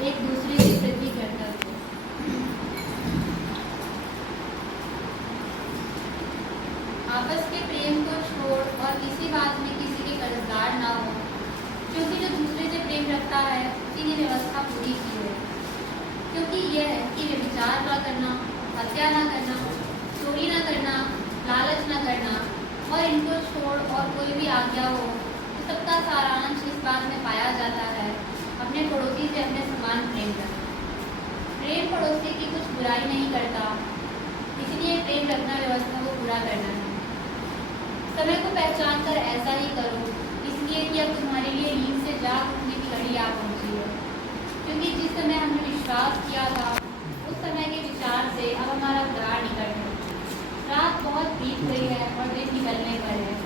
एक दूसरे के प्रति कर्तव्य। आपस के प्रेम को छोड़ और किसी बात में किसी के कर्जदार ना हो, क्योंकि जो दूसरे से प्रेम रखता है उसी ने व्यवस्था पूरी की है। क्योंकि यह है कि व्यभिचार न करना, हत्या न करना, चोरी न करना, लालच न करना और इनको छोड़ और कोई भी आज्ञा हो तो सबका सारांश इस बात में पाया जाता है, अपने पड़ोसी से अपने समान प्रेम रखना। प्रेम पड़ोसी की कुछ बुराई नहीं करता, इसलिए प्रेम रखना व्यवस्था को पूरा करना है। समय को पहचान कर ऐसा ही करो, इसलिए कि अब तुम्हारे लिए नींद से जाग उठने की घड़ी आ पहुंची है। क्योंकि जिस समय हमने विश्वास किया था उस समय के विचार से अब हमारा उद्धार निकट है। रात बहुत बीत गई है और दिन निकलने पर है,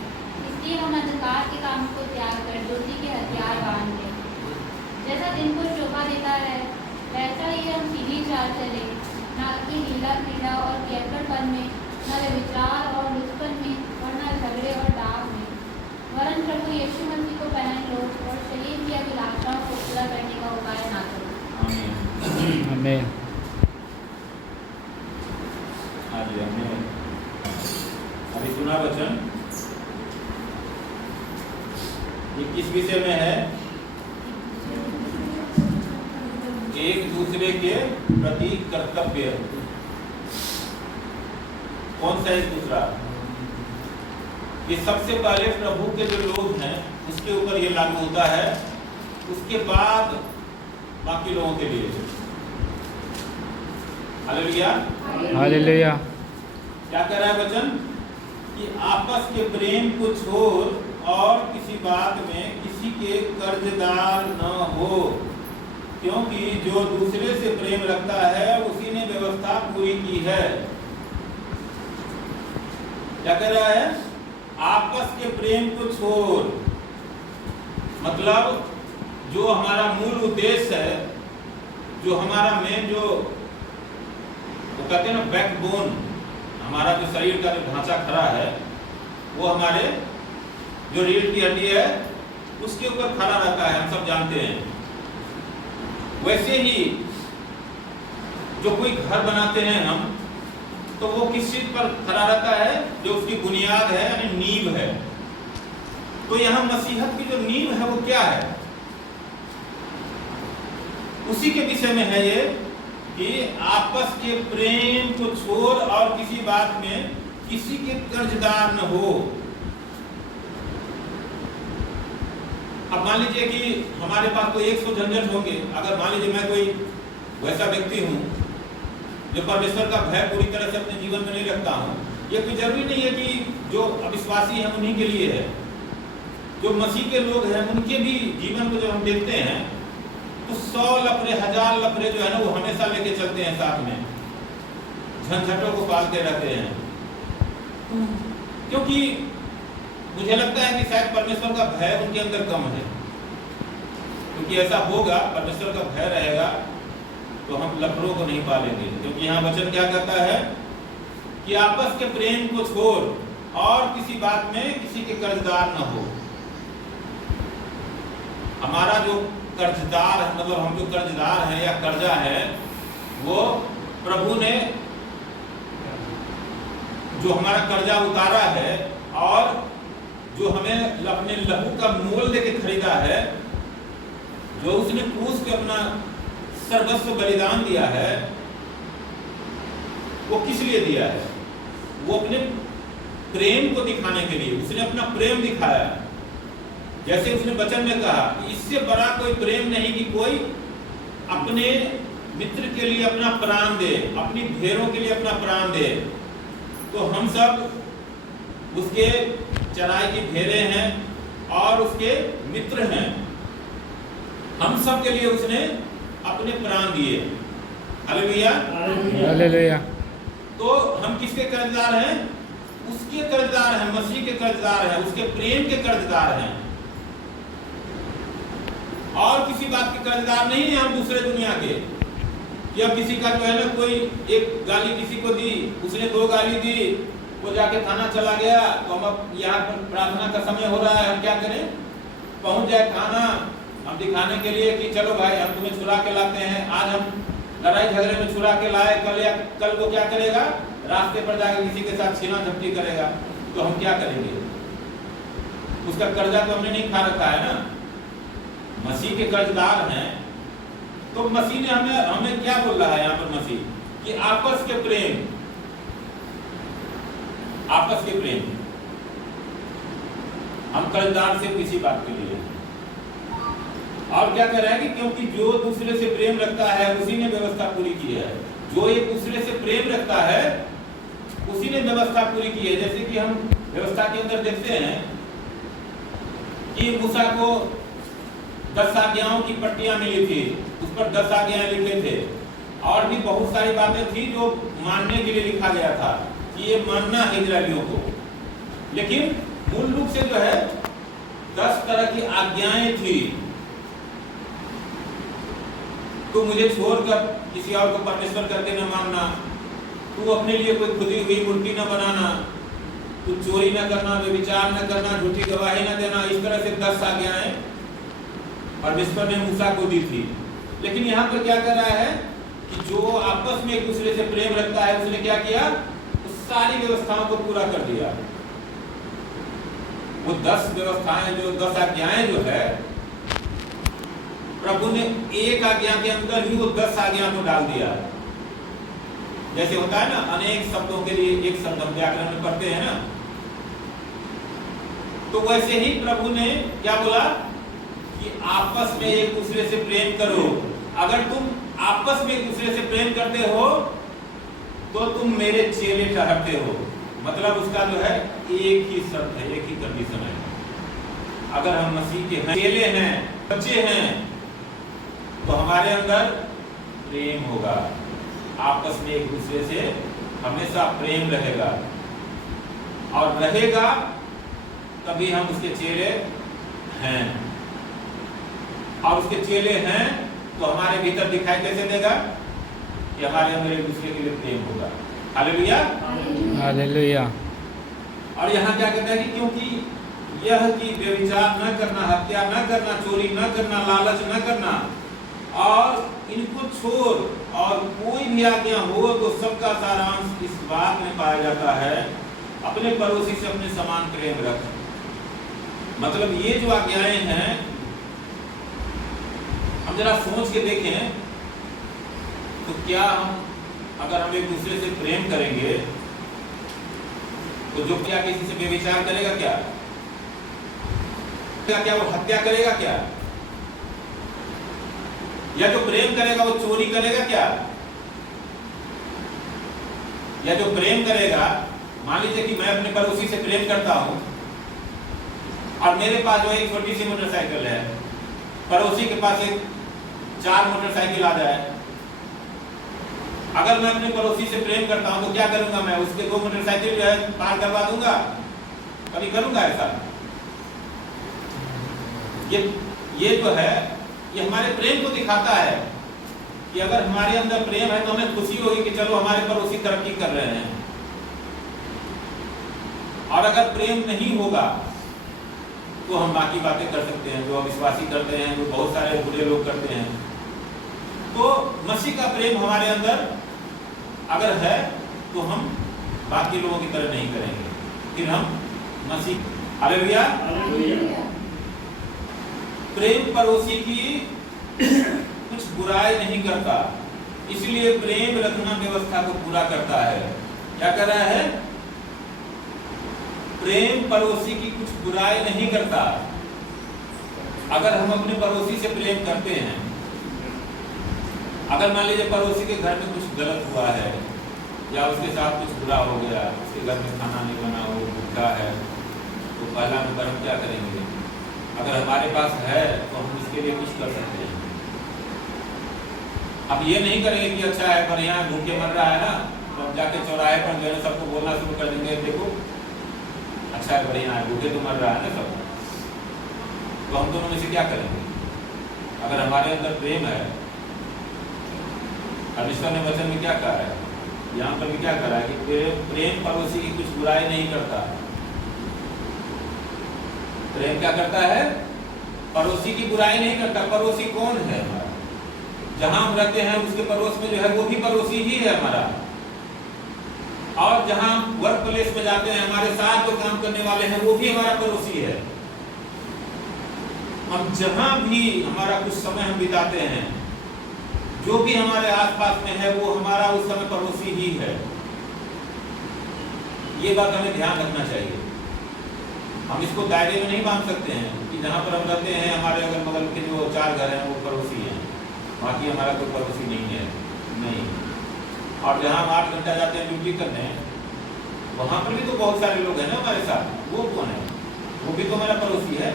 इसलिए हम अंधकार के काम को त्याग कर ज्योति के हथियार बांध लें। जैसा दिन को शोभा देता है वैसा ही हम सीधी चाल चले, न कि लीला क्रीड़ा और कैफड़पन में, न विचार और लुत्फन में और न झगड़े और डाक में, वरन प्रभु यीशु मसीह को पहन लो और शरीर की अभिलाषाओं को पूरा करने का उपाय ना करो। आमीन। अभी सुना वचन ये किस विषय में है? एक दूसरे के प्रति कर्तव्य। कौन सा एक दूसरा? ये सबसे पहले प्रभु के जो लोग हैं उसके ऊपर ये लागू होता है, उसके बाद बाकी लोगों के लिए। हालेलुया। हालेलुया। क्या कह रहा है वचन? कि आपस के प्रेम को छोड़ और किसी बात में किसी के कर्जदार न हो, क्योंकि जो दूसरे से प्रेम रखता है उसी ने व्यवस्था पूरी की है। क्या कह रहा है? आपस के प्रेम को छोड़, मतलब जो हमारा मूल उद्देश्य है, जो हमारा मेन जो वो कहते हैं ना बैकबोन, हमारा जो शरीर का जो ढांचा खड़ा है वो हमारे जो रीढ़ की हड्डी है उसके ऊपर खड़ा रहता है, हम सब जानते हैं। वैसे ही जो कोई घर बनाते हैं हम, तो वो किस चीज पर खड़ा रहता है? जो उसकी बुनियाद है, यानी नींव है। तो यहां मसीहत की जो नींव है वो क्या है? उसी के विषय में है ये कि आपस के प्रेम को छोड़ और किसी बात में किसी के कर्जदार न हो। अब मान लीजिए कि हमारे पास कोई 100 झंझट होंगे। अगर मान लीजिए मैं कोई वैसा व्यक्ति हूं जो परमेश्वर का भय पूरी तरह से अपने जीवन में नहीं रखता हूं, ये कोई जरूरी नहीं है कि जो अविश्वासी हैं उन्हीं के लिए है। जो मसीह के लोग हैं उनके भी जीवन को जब हम देखते हैं तो 100 लफड़े 1000 लफड़े जो है ना वो हमेशा लेके चलते हैं, साथ में झंझटों को पालते रहते हैं। क्योंकि मुझे लगता है कि शायद परमेश्वर का भय उनके अंदर कम है। क्योंकि ऐसा होगा, परमेश्वर का भय रहेगा तो हम लफड़ों को नहीं पालेंगे। क्योंकि यहाँ वचन क्या कहता है कि आपस के प्रेम को छोड़ और किसी बात में किसी के कर्जदार न हो। हमारा जो कर्जदार है, मतलब हम जो कर्जदार हैं या कर्जा है, वो प्रभु ने जो हमारा कर्जा उतारा है और जो हमें अपने लहू का मोल देके खरीदा है, जो उसने क्रूस पे अपना सर्वस्व बलिदान दिया है, वो किस लिए दिया है? वो अपने प्रेम को दिखाने के लिए। उसने अपना प्रेम दिखाया। जैसे उसने वचन में कहा कि इससे बड़ा कोई प्रेम नहीं कि कोई अपने मित्र के लिए अपना प्राण दे, अपनी भेड़ों के लिए अपना प्राण दे। तो हम सब उसके चराई की भेड़ें हैं और उसके मित्र हैं। हम सब के लिए उसने अपने प्राण दिए। हालेलुया। हालेलुया। तो हम किसके कर्जदार हैं? उसके कर्जदार हैं, मसीह के कर्जदार हैं, उसके प्रेम के कर्जदार हैं। और किसी बात के कर्जदार नहीं है हम दूसरे दुनिया के। कि अब किसी का जो है ना, कोई एक गाली किसी को दी, उसने 2 गाली दी, वो जाके थाना चला गया, तो हम अब यहाँ पर प्रार्थना का समय हो रहा है, हम क्या करें? पहुंच जाए थाना हम दिखाने के लिए कि चलो भाई हम तुम्हें छुड़ा के लाते हैं, आज हम लड़ाई झगड़े में छुड़ा के लाए, कल को क्या करेगा, रास्ते पर जाकर किसी के साथ छीना झपटी करेगा, तो हम क्या करेंगे? उसका कर्जा तो हमने नहीं खा रखा है ना, मसीह के कर्जदार हैं। तो मसीह ने हमें क्या बोल रहा है यहाँ पर मसीह, कि आपस के प्रेम, आपस के प्रेम, हम कर्जदार से किसी बात के लिए। और क्या कह रहा है कि क्योंकि जो दूसरे से प्रेम रखता है उसी ने व्यवस्था पूरी की है। जो एक दूसरे से प्रेम रखता है उसी ने व्यवस्था पूरी की है। जैसे कि हम व्यवस्था के अंदर देखते हैं कि मूसा को 10 आज्ञाओं की पट्टियां मिली थी, उस पर 10 आज्ञाएं लिखे थे, और भी बहुत सारी बातें थी जो मानने के लिए लिखा गया था कि ये मानना है इजरायलियों को। लेकिन मूल रूप से जो है 10 तरह की आज्ञाएं थी। तू मुझे छोड़कर किसी और को परमेश्वर करके न मानना, तू अपने लिए कोई खुदी हुई मूर्ति न बनाना, तू चोरी न करना, व्यभिचार न करना, झूठी गवाही न देना। इस तरह से 10 आज्ञाएं परमेश्वर ने मूसा को दी थी। लेकिन यहाँ पर क्या कर रहा है कि जो आपस में एक दूसरे से प्रेम रखता है उसने क्या किया, उस सारी व्यवस्थाओं को पूरा कर दिया। वो 10 व्यवस्थाएं, जो 10 आज्ञाएं जो है, प्रभु ने एक आज्ञा के अंदर ही वो 10 आज्ञा को डाल दिया। जैसे होता है ना, अनेक शब्दों के लिए एक शब्द हम व्याकरण में पढ़ते हैं ना, तो वैसे ही प्रभु ने क्या बोला कि आपस में एक दूसरे से प्रेम करो। अगर तुम आपस में एक दूसरे से प्रेम करते हो तो तुम मेरे चेले ठहरते हो। मतलब उसका जो है एक ही शर्त है, एक ही कंडीशन है। अगर हम मसीह के हैं, चेले हैं, बच्चे हैं, तो हमारे अंदर प्रेम होगा, आपस में एक दूसरे से हमेशा प्रेम रहेगा, और रहेगा तभी हम उसके चेले हैं। और उसके चेले हैं तो हमारे भीतर दिखाई कैसे देगा कि हमारे अंदर एक दूसरे के लिए प्रेम होगा। Hallelujah, hallelujah. और यहाँ क्या कहता है कि क्योंकि यह कि व्यभिचार न करना, हत्या न करना, चोरी न करना, लालच न करना, और इनको छोड़ और कोई भी आज्ञा हो तो सबका सारांश इस बात में पाया जाता है, अपने पड़ोसी से अपने समान प्रेम रख। मतलब ये जो आज्ञाएं हैं, हम जरा सोच के देखें तो क्या अगर हम एक दूसरे से प्रेम करेंगे तो जो क्या किसी से व्यभिचार करेगा, क्या वो हत्या करेगा क्या? या जो प्रेम करेगा वो चोरी करेगा क्या? या जो प्रेम करेगा, मान लीजिए कि मैं अपने पड़ोसी से प्रेम करता हूं और मेरे पास जो एक छोटी सी मोटरसाइकिल है, पड़ोसी के पास एक 4 मोटरसाइकिल आ जाए। अगर मैं अपने पड़ोसी से प्रेम करता हूं तो क्या करूंगा, मैं उसके 2 मोटरसाइकिल जो है पार करवा दूंगा? कभी करूंगा ऐसा? ये जो है ये हमारे प्रेम को दिखाता है कि अगर हमारे अंदर प्रेम है तो हमें खुशी होगी कि चलो हमारे पड़ोसी तरक्की कर रहे हैं। और अगर प्रेम नहीं होगा तो हम बाकी बातें कर सकते हैं जो अविश्वासी करते हैं, जो बहुत सारे बुरे लोग करते हैं। तो मसीह का प्रेम हमारे अंदर अगर है तो हम बाकी लोगों की तरह नहीं करेंगे, फिर हम मसीह। हालेलुया। प्रेम पड़ोसी की कुछ बुराई नहीं करता, इसलिए प्रेम रखना व्यवस्था को पूरा करता है। क्या कर रहा है? प्रेम पड़ोसी की कुछ बुराई नहीं करता। अगर हम अपने पड़ोसी से प्रेम करते हैं, अगर मान लीजिए पड़ोसी के घर में कुछ गलत हुआ है या उसके साथ कुछ बुरा हो गया, उसके घर में खाना नहीं बना, वो भूखा है, तो पहला नंबर हम क्या करेंगे? अगर हमारे पास है तो हम इसके लिए कुछ कर सकते हैं। अब ये नहीं करेंगे कि अच्छा है पर यहाँ भूखे मर रहा है ना, तो हम जाके चौराहे पर जो है सबको बोलना शुरू कर देंगे, देखो अच्छा है बढ़िया है, भूखे तो मर रहा है ना सब। तो हम दोनों में से क्या करेंगे? अगर हमारे अंदर प्रेम है, परमेश्वर ने वचन में क्या कहा है, यहाँ पर भी क्या कहा है कि प्रेम पड़ोसी की कुछ बुराई नहीं करता। प्रेम क्या करता है? पड़ोसी की बुराई नहीं करता। पड़ोसी कौन है हमारा? जहां हम रहते हैं उसके पड़ोस में जो है वो भी पड़ोसी ही है हमारा। और जहां वर्क प्लेस में जाते हैं, हमारे साथ जो काम करने वाले हैं वो भी हमारा पड़ोसी है। हम जहां भी हमारा कुछ समय हम बिताते हैं, जो भी हमारे आसपास में है वो हमारा उस समय पड़ोसी ही है। ये बात हमें ध्यान रखना चाहिए। हम इसको दायरे में नहीं बांध सकते हैं कि जहां पर हम रहते हैं हमारे अगल बगल के जो 4 घर हैं वो पड़ोसी हैं, बाकी हमारा कोई पड़ोसी नहीं है, नहीं। और जहां हम 8 घंटा जाते हैं ड्यूटी करने, वहां पर भी तो बहुत सारे लोग हैं ना हमारे साथ, वो कौन है? वो भी तो हमारा पड़ोसी है।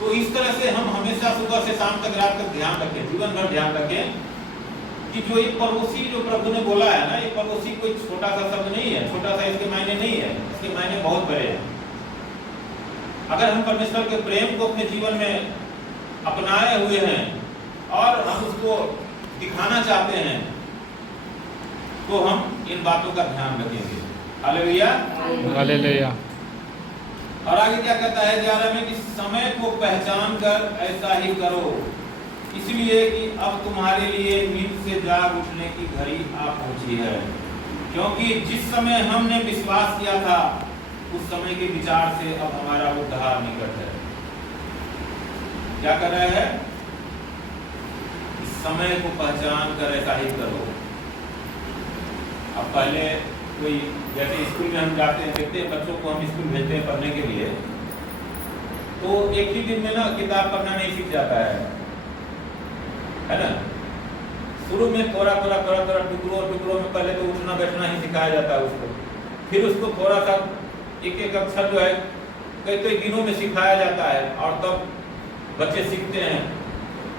तो इस तरह से हम हमेशा सुबह से शाम तक, रात तक ध्यान रखें, जीवन भर ध्यान रखें कि जो ये पड़ोसी जो प्रभु ने बोला है ना, ये पड़ोसी कोई छोटा सा शब्द नहीं है, छोटा सा इसके मायने नहीं है, इसके मायने बहुत बड़े हैं। अगर हम परमेश्वर के प्रेम को अपने जीवन में अपनाए हुए हैं और हम उसको दिखाना चाहते हैं, तो हम इन बातों का ध्यान रखेंगे। Hallelujah, hallelujah. और आगे क्या कहता है 11 में कि समय को पहचान कर ऐसा ही करो, इसलिए कि अब तुम्हारे लिए नींद से जाग उठने की घड़ी आ पहुंची है। क्योंकि जिस समय हमने विश्वास किया था उस समय के विचार से अब हमारा उद्धार निकट है। क्या कर रहा है? इस समय को पहचान कर ऐसा ही करो। अब पहले कोई जैसे स्कूल में हम जाते हैं, देखते हैं बच्चों को हम स्कूल भेजते हैं पढ़ने के लिए, तो एक ही दिन में ना किताब पढ़ना नहीं सीख जाता है ना। शुरू में थोड़ा टुकड़ों में पहले तो उठना बैठना ही सिखाया जाता है उसको, फिर उसको थोड़ा सा एक अक्षर जो है कई दिनों में सिखाया जाता है और तब बच्चे सीखते हैं।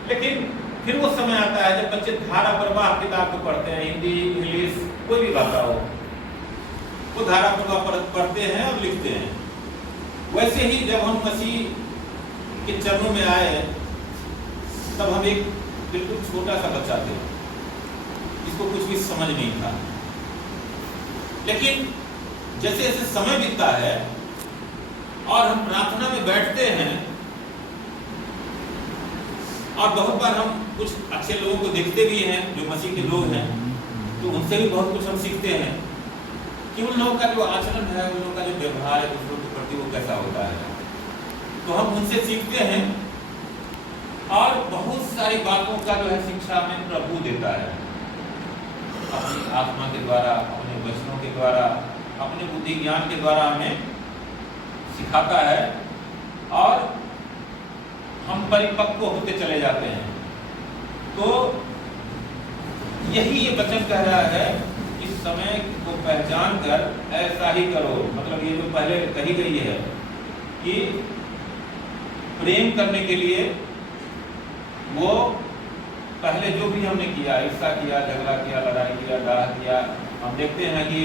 लेकिन फिर वो समय आता है जब बच्चे धारा प्रवाह किताब को पढ़ते हैं, हिंदी, इंग्लिश, कोई भी भाषा हो, वो धारा प्रवाह पढ़ते हैं और लिखते हैं। वैसे ही जब हम मसीह के चरणों में आए, तब हम एक बिल्कुल छोटा सा बच्चा थे, जिसको कुछ भी समझ नहीं था। लेकिन जैसे जैसे समय बीतता है और हम प्रार्थना में बैठते हैं, और बहुत बार हम कुछ अच्छे लोगों को देखते भी हैं जो मसीह के लोग हैं, तो उनसे भी बहुत कुछ हम सीखते हैं कि उन लोगों का जो आचरण है, उन लोगों का जो व्यवहार है दूसरों के प्रति, वो कैसा होता है। तो हम उनसे सीखते हैं और बहुत सारी बातों का जो है शिक्षा हमें प्रभु देता है, अपनी आत्मा के द्वारा, अपने वचनों के द्वारा, अपने बुद्धि ज्ञान के द्वारा हमें सिखाता है और हम परिपक्व होते चले जाते हैं। तो यही ये वचन कह रहा है, इस समय को पहचान कर ऐसा ही करो। मतलब ये जो पहले कही गई है कि प्रेम करने के लिए वो पहले जो भी हमने किया, ईर्ष्या किया, झगड़ा किया, लड़ाई किया, डाह किया, हम देखते हैं कि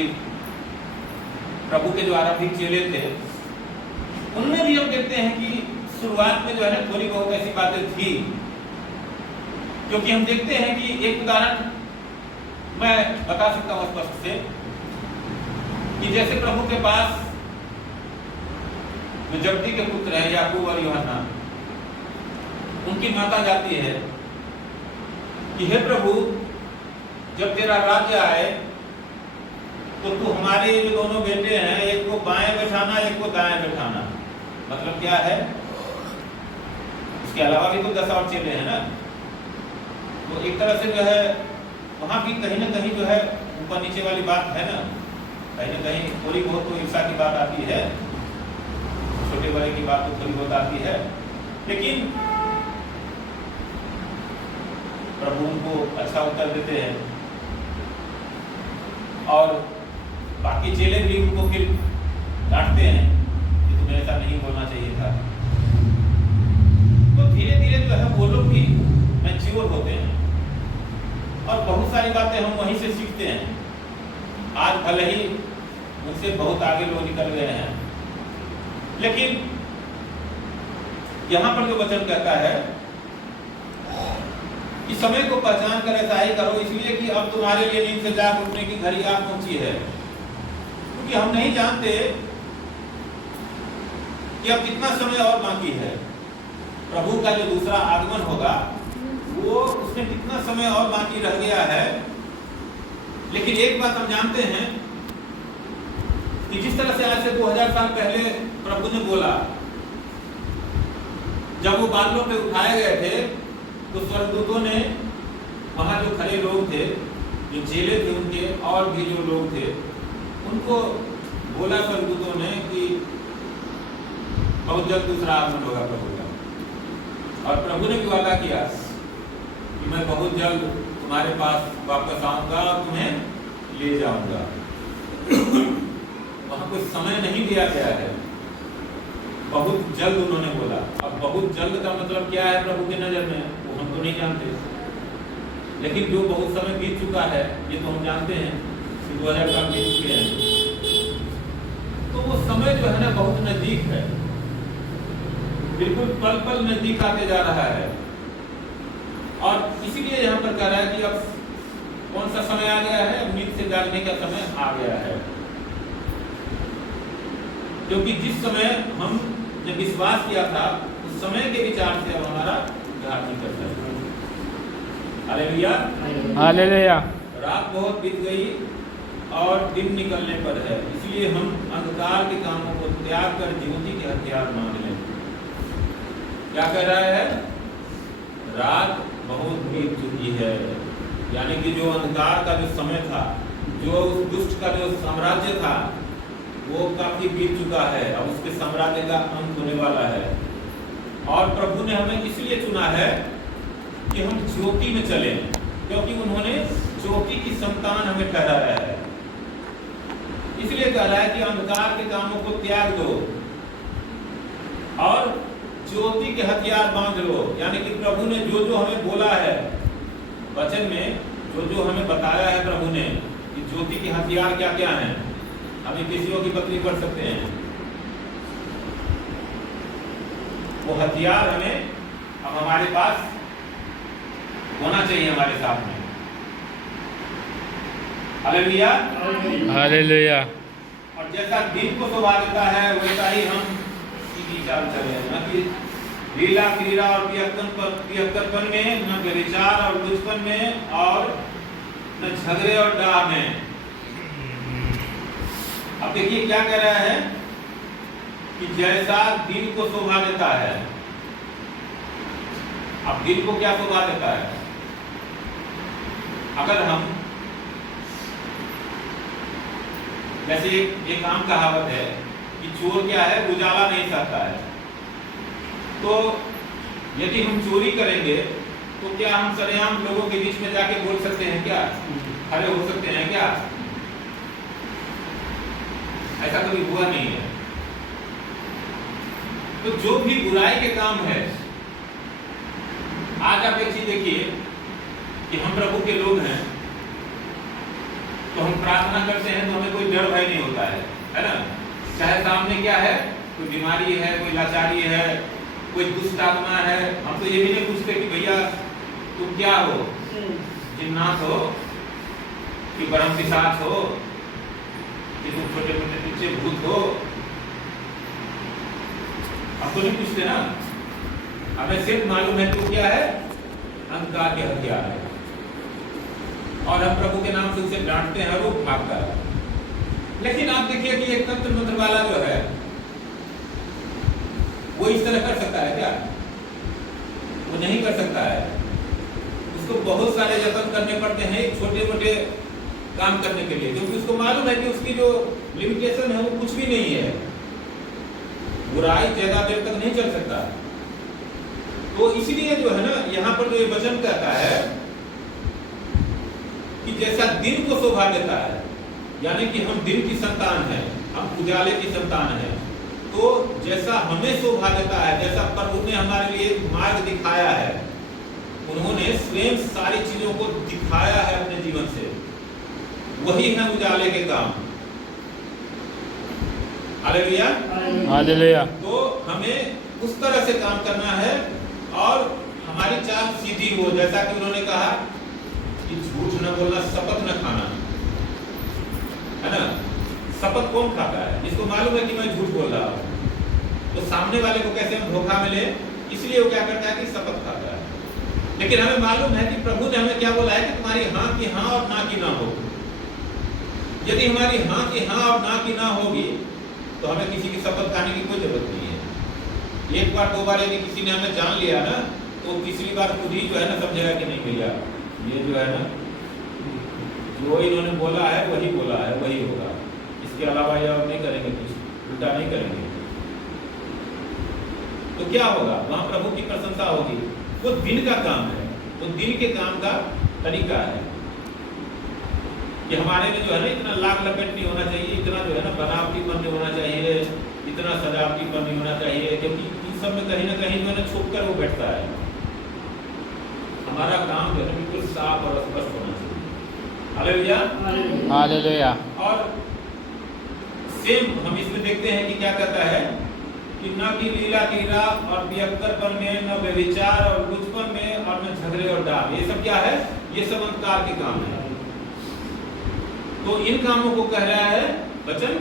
प्रभु के जो आरंभिक चेले थे, उनमें भी हम देखते हैं कि शुरुआत में जो है ना थोड़ी बहुत ऐसी बातें थी। क्योंकि हम देखते हैं कि एक उदाहरण मैं बता सकता हूं स्पष्ट से कि जैसे प्रभु के पास जो जब्दी के पुत्र हैं याकूब और यूहन्ना, उनकी माता जाती है कि हे प्रभु, जब तेरा राज्य आए तो तू हमारे जो दोनों बेटे हैं, एक को बाएं बैठाना, एक को दाएं बैठाना। मतलब क्या है? इसके अलावा भी तो 10 और चेले हैं ना। तो एक तरह से जो है वहां भी कहीं ना कहीं जो है ऊपर नीचे वाली बात है ना, कहीं ना कहीं थोड़ी बहुत तो ईर्ष्या की बात आती है, छोटे बड़े की बात तो थोड़ी बहुत आती है। लेकिन प्रभु उनको अच्छा उत्तर देते हैं और बाकी चेले भी उनको फिर डांटते हैं कि तुम्हें ऐसा नहीं बोलना चाहिए था। तो धीरे धीरे जो है वो लोग भी मैच्योर होते हैं और बहुत सारी बातें हम वहीं से सीखते हैं। आज भले ही उनसे बहुत आगे लोग निकल गए हैं, लेकिन यहाँ पर जो वचन कहता है कि समय को पहचान कर ऐसा ही करो, इसलिए कि अब तुम्हारे लिए नींद से जाग उठने की घड़ी आ पहुंची है। क्योंकि हम नहीं जानते कि अब कितना समय और बाकी है। प्रभु का जो दूसरा आगमन होगा वो उसमें कितना समय और बाकी रह गया है। लेकिन एक बात हम जानते हैं कि जिस तरह से आज से 2000 साल पहले प्रभु ने बोला, जब वो बादलों पे उठाए गए थे तो स्वर्गदूतों ने वहां जो खड़े लोग थे, जो चेले थे उनके और भी जो लोग थे, उनको बोला स्वर्गदूतों ने कि बहुत जल्द दूसरा आगमन होगा प्रभु का। और प्रभु ने भी वादा किया कि मैं बहुत जल्द तुम्हारे पास वापस आऊंगा और तुम्हें ले जाऊंगा। वहां कोई समय नहीं दिया गया है, बहुत जल्द उन्होंने बोला। अब बहुत जल्द का मतलब क्या है प्रभु की नजर में, वो हम तो नहीं जानते, लेकिन जो बहुत समय बीत चुका है ये तो हम जानते हैं कि 2000 साल बीत चुके हैं। तो वो समय जो है ना बहुत नजदीक है, बिल्कुल पल पल नजदीक आते जा रहा है। और इसीलिए यहाँ पर कह रहा है कि अब कौन सा समय आ गया है, अब नींद से जागने का समय आ गया है। क्योंकि जिस समय हम जब विश्वास किया था उस समय के विचार से अब हमारा उद्धार नहीं करता है। Hallelujah, hallelujah. रात बहुत बीत गई और दिन निकलने पर है, इसलिए हम अंधकार के कामों को त्याग कर ज्योति के हथियार मान लें। क्या कह रहा है? रात बहुत बीत चुकी है, यानी कि जो अंधकार का जो समय था, जो उस दुष्ट का जो साम्राज्य था वो काफी बीत चुका है। अब उसके साम्राज्य का अंत होने वाला है। और प्रभु ने हमें इसलिए चुना है कि हम ज्योति में चलें, क्योंकि उन्होंने ज्योति की संतान हमें ठहराया है। इसलिए कह रहा है कि अंधकार के कामों को त्याग दो और ज्योति के हथियार बांध लो। यानी कि प्रभु ने जो जो हमें बोला है वचन में, जो जो हमें बताया है प्रभु ने कि ज्योति के हथियार क्या क्या हैं, हम इफिसियों की पत्री पढ़ सकते हैं। वो हथियार हमें अब हमारे पास होना चाहिए हमारे साथ में। Hallelujah, hallelujah. और जैसा दिन को शोभा देता है वैसा ही हम सीधी चाल चले, न कि लीला क्रीड़ा और पियक्कड़पन में, न व्यभिचार और लुचपन में, और न झगड़े और डाह में। अब देखिए क्या कह रहा है कि जैसा दिन को शोभा देता है। अब दिन को क्या शोभा देता है? अगर हम जैसे एक आम कहावत है कि चोर क्या है, उजाला नहीं सहता है। तो यदि हम चोरी करेंगे तो क्या हम सरेआम लोगों के बीच में जाके बोल सकते हैं क्या, खड़े हो सकते हैं क्या? ऐसा कभी हुआ नहीं है। तो जो भी बुराई के काम है, आज आप एक चीज देखिए कि हम प्रभु के लोग हैं तो हम प्रार्थना करते हैं तो हमें कोई डर भय नहीं होता है ना? चाहे सामने क्या है, कोई बीमारी है, कोई लाचारी है, कोई दुष्ट आत्मा है, हम तो ये भी नहीं पूछते कि भैया तुम क्या हो, जिन्नात हो कि परम पिशाच हो कि तुम छोटे मोटे नीचे भूत हो, हम तो नहीं पूछते ना। हमें सिर्फ मालूम है तो क्या है, अंधकार के हथियार है, और हम प्रभु के नाम से उसे डांटते हैं और वो भागता है। लेकिन आप देखिए कि एक तंत्र मंत्र वाला जो है वो इस तरह कर सकता है क्या? वो नहीं कर सकता है। उसको बहुत सारे यत्न करने पड़ते हैं छोटे मोटे काम करने के लिए, क्योंकि उसको मालूम है कि उसकी जो लिमिटेशन है वो कुछ भी नहीं है, बुराई ज्यादा देर तक नहीं चल सकता। तो इसलिए जो है ना, यहाँ पर जो ये वचन कहता है कि जैसा दिन को शोभा देता है, यानी कि हम दिन की संतान हैं, हम उजाले की संतान हैं, तो जैसा हमें शोभा देता है, जैसा प्रभु ने हमारे लिए मार्ग दिखाया है, उन्होंने स्वयं सारी चीजों को दिखाया है अपने जीवन से, वही है उजाले के काम। Hallelujah, hallelujah. तो हमें उस तरह से काम करना है और हमारी चाल सीधी हो, जैसा कि उन्होंने कहा कि झूठ न बोलना, शपथ न खाना, है ना? शपथ कौन खाता है? जिसको मालूम है कि मैं झूठ बोल रहा हूं। तो सामने वाले को कैसे हम धोखा में ले, इसलिए वो क्या करता है कि शपथ खाता है। लेकिन हमें मालूम है कि प्रभु ने हमें क्या बोला है कि तुम्हारी हाँ की हाँ और ना की ना हो। यदि हमारी हाँ की हाँ और ना की ना होगी तो हमें किसी की शपथ खाने की कोई जरूरत नहीं है। एक बार दो बार यदि किसी ने हमें जान लिया ना तो तीसरी बार खुद ही जो है ना समझेगा कि नहीं भैया ये जो है ना जो इन्होंने बोला है वही बोला है वही होगा, इसके अलावा ये और नहीं करेंगे, कुछ उल्टा नहीं करेंगे। तो क्या होगा? वहां प्रभु की प्रशंसा होगी। वो दिन का काम है, वो दिन के काम का तरीका है कि हमारे में जो है ना इतना लाग लपेट नहीं होना चाहिए, इतना जो है ना बनावटीपन नहीं होना चाहिए, इतना सजावटीपन नहीं होना चाहिए, क्योंकि इन सब में कहीं ना कहीं जो है ना छुप कर वो बैठता है। हमारा काम जो है बिल्कुल साफ और स्पष्ट होना चाहिए। Hallelujah hallelujah. और सेम हम इसमें देखते हैं कि क्या कहता है कि न की लीला की राह और बियक्करपन में, न व्यभिचार और लुचपन में, और न झगड़े और डाल। ये सब क्या है? ये सब अंधकार के काम है। तो इन कामों को कह रहा है वचन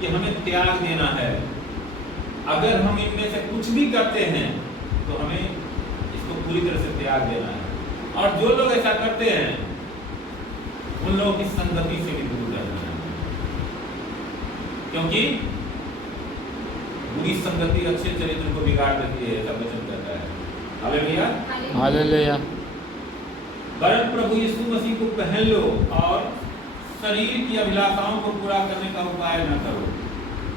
कि हमें त्याग देना है। अगर हम इनमें से कुछ भी करते हैं तो हमें इसको पूरी तरह से त्याग देना है। और जो लोग ऐसा करते हैं उन लोगों की संगति से भी दूर रहना है, क्योंकि बुरी संगति अच्छे चरित्र को बिगाड़ देती है, ऐसा वचन कहता है। Hallelujah hallelujah. वरन प्रभु यीशु मसीह को पहन लो और शरीर की अभिलाषाओं को पूरा करने का उपाय न करो।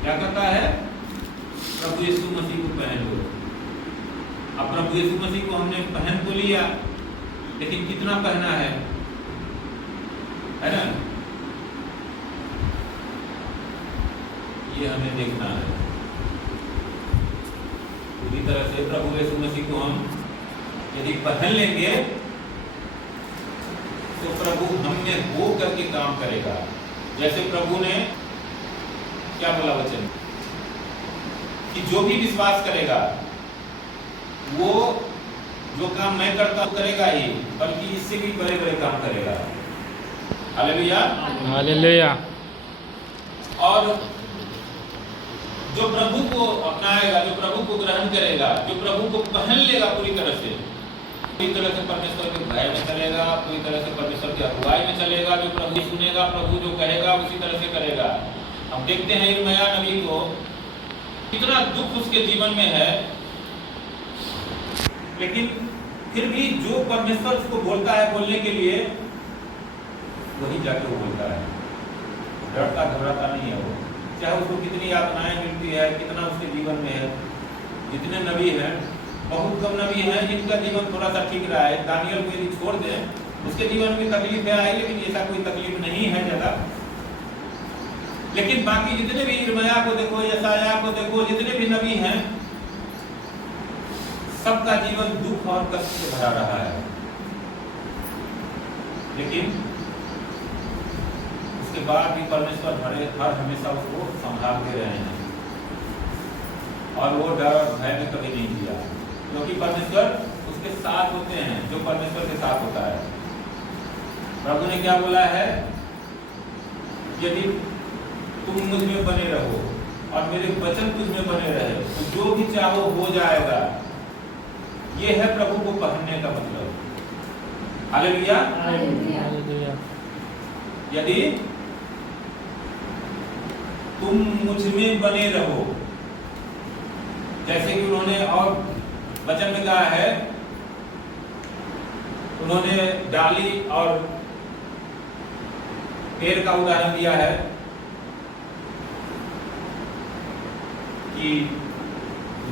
क्या कहता है? प्रभु यीशु मसीह को पहन लो। अब प्रभु यीशु मसीह को हमने पहन तो लिया, लेकिन कितना पहना है ना? ये हमें देखना है। पूरी तरह से प्रभु यीशु मसीह को हम यदि पहन लेंगे तो प्रभु हमने वो करके काम करेगा। जैसे प्रभु ने क्या बोला वचन कि जो भी विश्वास करेगा वो जो काम मैं करता हूं करेगा ही, बल्कि इससे भी बड़े बड़े काम करेगा। Hallelujah hallelujah. और जो प्रभु को अपनाएगा, जो प्रभु को ग्रहण करेगा, जो प्रभु को पहन लेगा पूरी तरह से परमेश्वर के भय में चलेगा, पूरी तरह से परमेश्वर की अगुवाई में चलेगा। जो प्रभु सुनेगा, प्रभु जो कहेगा उसी तरह से करेगा। हम देखते हैं यिर्मयाह नबी को, कितना दुख उसके जीवन में है, लेकिन फिर भी जो परमेश्वर उसको बोलता है बोलने के लिए वही जाके वो बोलता है। डरता घबराता नहीं है वो, चाहे उसको कितनी यातनाएं मिलती है, कितना उसके जीवन में है। जितने नबी हैं, बहुत कम नबी हैं जिनका जीवन थोड़ा सा ठीक रहा है। दानियल को यदि छोड़ दें, उसके जीवन में तकलीफें आई, लेकिन ऐसा कोई तकलीफ नहीं है ज्यादा। लेकिन बाकी जितने भी यिर्मयाह को देखो, यशायाह को देखो, जितने भी नबी हैं, सबका जीवन दुख और कष्ट से भरा रहा है। लेकिन उसके बाद भी परमेश्वर हर हमेशा उसको संभालते रहे हैं, और वो डर और भय में कभी नहीं दिया, क्योंकि परमेश्वर उसके साथ होते हैं। जो परमेश्वर के साथ होता है, प्रभु ने क्या बोला है? यदि तुम मुझ में बने रहो और मेरे वचन तुझ में बने रहे तो जो भी चाहो हो जाएगा। ये है प्रभु को पहनने का मतलब। Hallelujah hallelujah. यदि तुम मुझ में बने रहो, जैसे कि उन्होंने और वचन में कहा है, उन्होंने डाली और पेड़ का उदाहरण दिया है कि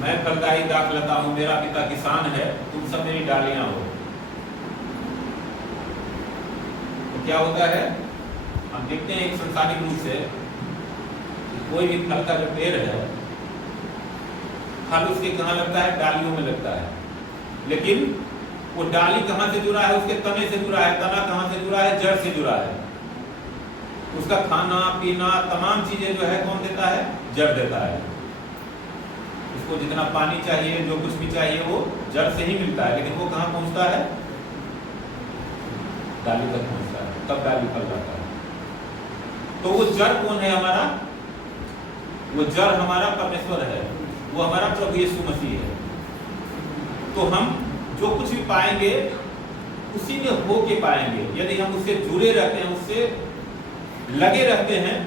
मैं फलदायी दाखलता हूं, मेरा पिता किसान है, तुम सब मेरी डालियां हो। तो क्या होता है? हम देखते हैं एक संसारिक रूप से कोई भी फल का जो पेड़ है, फल उसके कहाँ लगता है? डालियों में लगता है। लेकिन वो डाली कहाँ से जुड़ा है? उसके तने से जुड़ा है। तना कहाँ से जुड़ा है? जड़ से जुड़ा है। उसका खाना पीना तमाम चीजें जो है कौन देता है? जड़ देता है। उसको जितना पानी चाहिए, जो कुछ भी चाहिए, वो जड़ से ही मिलता है। लेकिन वो कहाँ पहुंचता है? डाली तक पहुंचता है, तब डाली फल जाता है। तो वो जड़ कौन है हमारा? वो जड़ हमारा परमेश्वर है, वो हमारा प्रभु यीशु मसीह है। तो हम जो कुछ भी पाएंगे उसी में हो के पाएंगे। यदि हम उससे जुड़े रहते हैं, उससे लगे रहते हैं,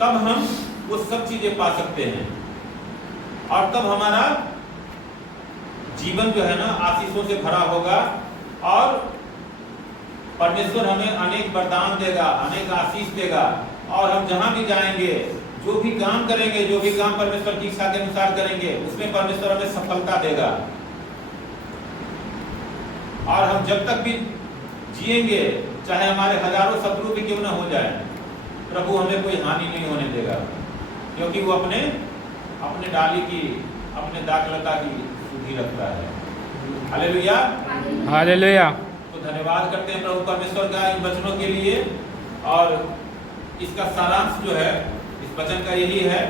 तब हम वो सब चीजें पा सकते हैं और तब हमारा जीवन जो है ना आशीषों से भरा होगा और परमेश्वर हमें अनेक वरदान देगा, अनेक आशीष देगा और हम जहां भी जाएंगे, जो भी काम करेंगे, जो भी काम परमेश्वर की इच्छा के अनुसार करेंगे, उसमें परमेश्वर हमें सफलता देगा। और हम जब तक भी जिएंगे, चाहे हमारे हजारों शत्रु भी क्यों न हो जाए, प्रभु हमें कोई हानि नहीं होने देगा, क्योंकि वो अपने डाली की, अपने दाखलता की सुधि रखता है। Hallelujah, hallelujah. तो धन्यवाद करते हैं प्रभु परमेश्वर का इन वचनों के लिए। और इसका सारांश जो है इस वचन का यही है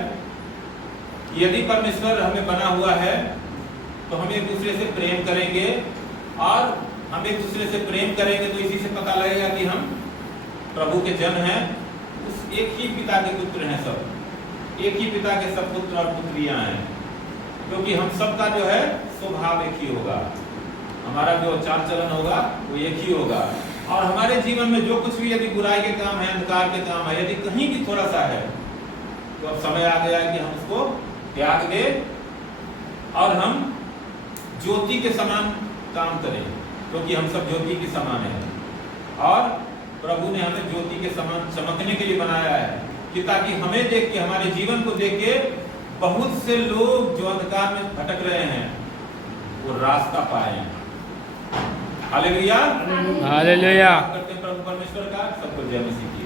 कि यदि परमेश्वर हमें बना हुआ है तो हम एक दूसरे से प्रेम करेंगे, और हम एक दूसरे से प्रेम करेंगे तो इसी से पता लगेगा कि हम प्रभु के जन हैं। उस एक ही पिता के पुत्र हैं, सब एक ही पिता के सब पुत्र और पुत्रियां हैं, क्योंकि हम सबका जो है स्वभाव एक ही होगा, हमारा जो चाल चलन होगा वो एक ही होगा। और हमारे जीवन में जो कुछ भी यदि बुराई के काम है, अंधकार के काम है, यदि कहीं भी थोड़ा सा है, तो अब समय आ गया है कि हम उसको त्याग दें और हम ज्योति के समान काम करें, क्योंकि हम सब ज्योति के समान हैं और प्रभु ने हमें ज्योति के समान चमकने के लिए बनाया है कि ताकि हमें देख के, हमारे जीवन को देख के बहुत से लोग जो अंधकार में भटक रहे हैं वो रास्ता पाए। Hallelujah, hallelujah. करते हैं प्रभु परमेश्वर का। सबको जय मसीह की।